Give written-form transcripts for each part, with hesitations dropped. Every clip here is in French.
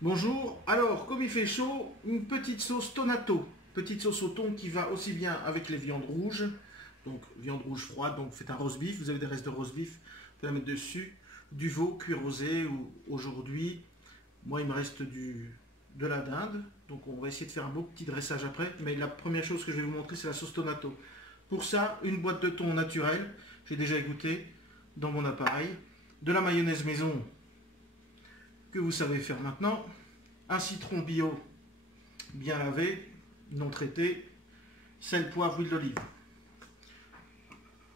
Bonjour, alors comme il fait chaud, une petite sauce tonato, petite sauce au thon qui va aussi bien avec les viandes rouges, donc viande rouge froide, donc faites un roast beef, vous avez des restes de roast beef, vous pouvez la mettre dessus, du veau cuit rosé ou aujourd'hui, moi il me reste de la dinde, donc on va essayer de faire un beau petit dressage après, mais la première chose que je vais vous montrer c'est la sauce tonato. Pour ça, une boîte de thon naturel, j'ai déjà goûté dans mon appareil, de la mayonnaise maison que vous savez faire maintenant, un citron bio bien lavé, non traité, sel, poivre, huile d'olive.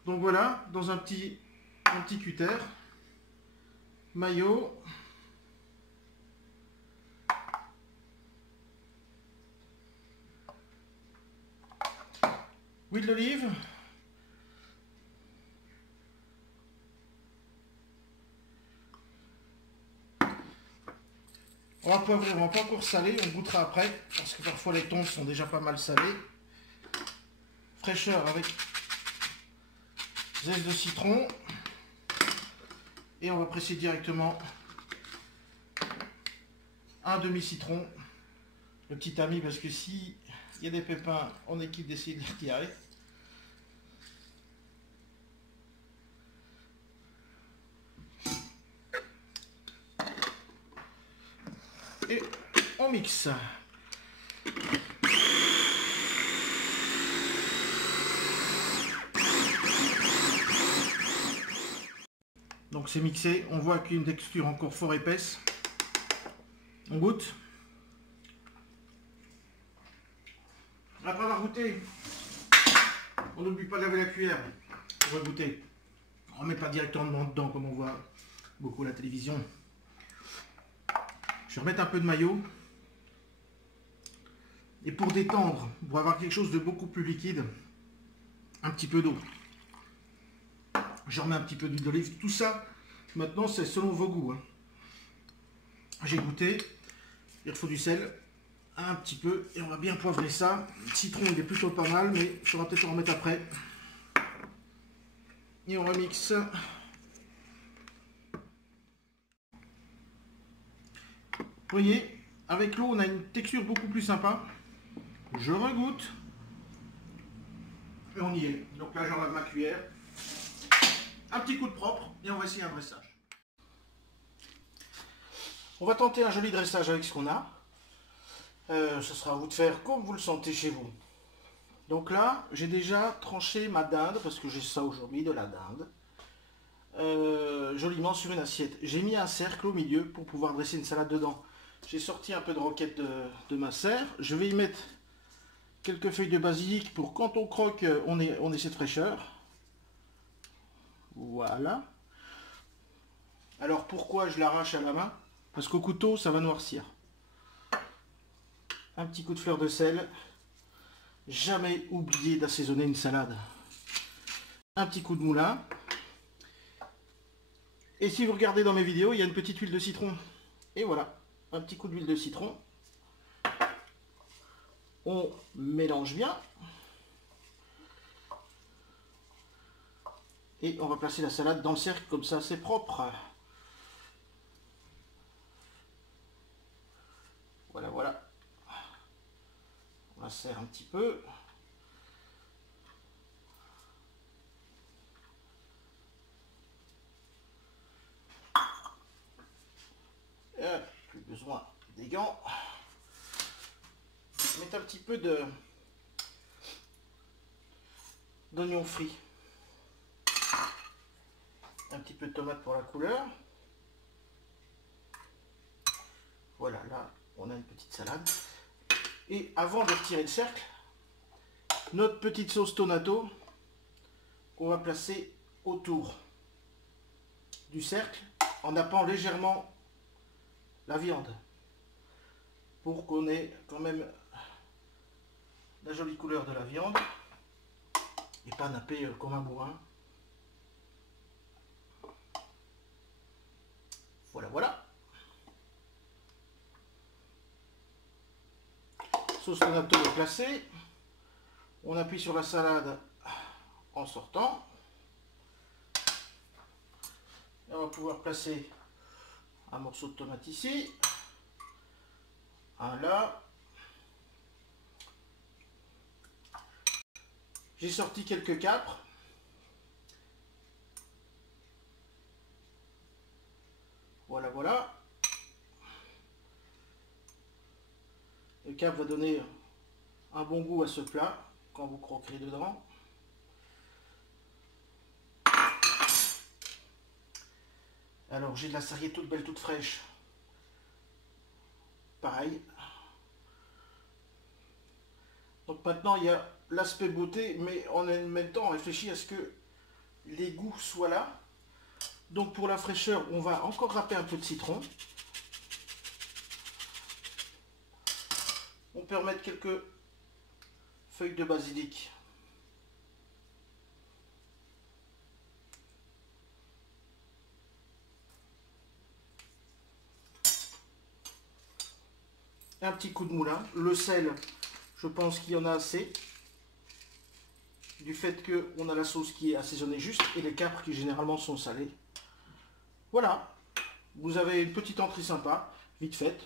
Donc voilà, dans un petit cutter, mayo, huile d'olive, on va poivrer, on va pas encore saler, on goûtera après, parce que parfois les thons sont déjà pas mal salés. Fraîcheur avec zeste de citron. Et on va presser directement un demi-citron, le petit ami, parce que si il y a des pépins, on est quitte d'essayer de les retirer. Et on mixe. Donc c'est mixé, on voit qu'il y a une texture encore fort épaisse. On goûte. Après avoir goûté, on n'oublie pas de laver la cuillère pour goûter. On ne met pas directement dedans comme on voit beaucoup à la télévision. Je vais remettre un peu de maillot. Et pour détendre, pour avoir quelque chose de beaucoup plus liquide, un petit peu d'eau. Je remets un petit peu d'huile d'olive. Tout ça, maintenant, c'est selon vos goûts. Hein. J'ai goûté. Il faut du sel. Un petit peu. Et on va bien poivrer ça. Le citron, il est plutôt pas mal, mais il faudra peut-être en remettre après. Et on remixe. Vous voyez, avec l'eau, on a une texture beaucoup plus sympa. Je regoute. Et on y est. Donc là, j'enlève ma cuillère. Un petit coup de propre et on va essayer un dressage. On va tenter un joli dressage avec ce qu'on a. Ce sera à vous de faire comme vous le sentez chez vous. Donc là, j'ai déjà tranché ma dinde, parce que j'ai ça aujourd'hui, de la dinde, joliment sur une assiette. J'ai mis un cercle au milieu pour pouvoir dresser une salade dedans. J'ai sorti un peu de roquette de ma serre. Je vais y mettre quelques feuilles de basilic pour quand on croque, on ait cette fraîcheur. Voilà. Alors pourquoi je l'arrache à la main? Parce qu'au couteau, ça va noircir. Un petit coup de fleur de sel. Jamais oublier d'assaisonner une salade. Un petit coup de moulin. Et si vous regardez dans mes vidéos, il y a une petite huile de citron. Et voilà, un petit coup d'huile de citron. On mélange bien. Et on va placer la salade dans le cercle, comme ça c'est propre. Voilà, voilà. On la serre un petit peu. Et plus besoin des gants. Mettre un petit peu d'oignon frit. Un petit peu de tomate pour la couleur. Voilà, là, on a une petite salade. Et avant de retirer le cercle, notre petite sauce tonato qu'on va placer autour du cercle en nappant légèrement la viande pour qu'on ait quand même la jolie couleur de la viande et pas napper comme un bourrin. Voilà, voilà. Sauce tonato est placée. On appuie sur la salade en sortant. Et on va pouvoir placer un morceau de tomate ici. Voilà. J'ai sorti quelques capres. Voilà, voilà. Le capre va donner un bon goût à ce plat quand vous croquerez dedans. Alors j'ai de la sarriette toute belle, toute fraîche. Pareil. Donc maintenant il y a l'aspect beauté, mais en même temps on réfléchit à ce que les goûts soient là. Donc pour la fraîcheur, on va encore râper un peu de citron. On peut remettre quelques feuilles de basilic. Un petit coup de moulin. Le sel, je pense qu'il y en a assez. Du fait qu'on a la sauce qui est assaisonnée juste et les capres qui généralement sont salés. Voilà. Vous avez une petite entrée sympa, vite faite.